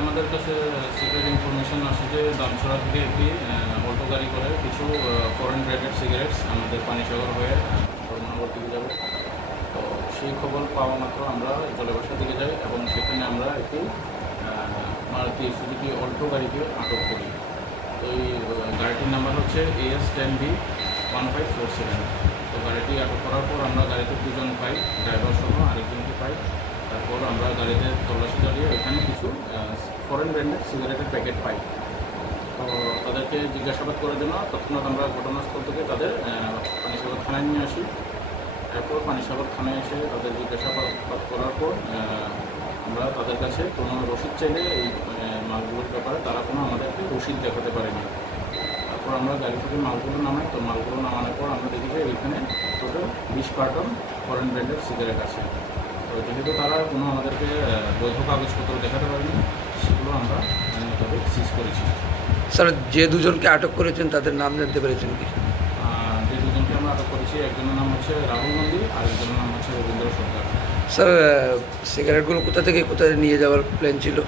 আমাদের কাছে secret information আসে যে দামছড়া থেকে একটি অল্টো গাড়ি করে কিছু ফরেন ব্র্যান্ডেড সিগারেটস আমাদের পানিসাগর হয়ে ধর্মনগর দিকে যাবে। তো সেই খবর পাওয়া মাত্র আমরা জলেবাসা দিকে যাই এবং সেখানে আমরা একটি মারুতি সুজুকি অল্টো গাড়িকে আটক করি। তো এই গাড়িটির নাম্বার হচ্ছে AS10B1547। তো গাড়িটি আটক করার পর আমরা গাড়িতে দুজন পাই, ড্রাইভার সহ আরেকজনকে পাই। তারপর আমরা গাড়িতে তল্লাশি চালিয়ে ওইখানে কিছু ফরেন ব্র্যান্ডের সিগারেটের প্যাকেট পাই। তো তাদেরকে জিজ্ঞাসাবাদ করার জন্য তৎক্ষণাৎ আমরা ঘটনাস্থল থেকে তাদের পানিসাগর থানায় নিয়ে আসি। এরপর পানিসাগর থানায় এসে তাদের জিজ্ঞাসাবাদ করার পর আমরা তাদের কাছে কোনো রসিদ চাইলে এই মালগুলোর ব্যাপারে তারা কোনো আমাদেরকে রসিদ দেখাতে পারেনি। তারপর আমরা গাড়ি থেকে মালগুলো নামাই। তো মালগুলো নামানোর পর আমরা দেখি যে এখানে টোটাল 20 কার্টন ফরেন ব্র্যান্ডের সিগারেট আছে। তো যেহেতু তারা কোনো আমাদেরকে বৈধ কাগজপত্র দেখাতে পারেনি, সেগুলো আমরা আইনগতভাবে সিজ করেছি। স্যার, যে দুজনকে আটক করেছেন তাদের নাম জানতে পেরেছেন কি? যে দুজনকে আমরা আটক করেছি, একজনের নাম হচ্ছে রাহুল নন্দী আর একজনের নাম হচ্ছে রবীন্দ্র সরকার। স্যার, সিগারেটগুলো কোথা থেকে কোথায় নিয়ে যাওয়ার প্ল্যান ছিল?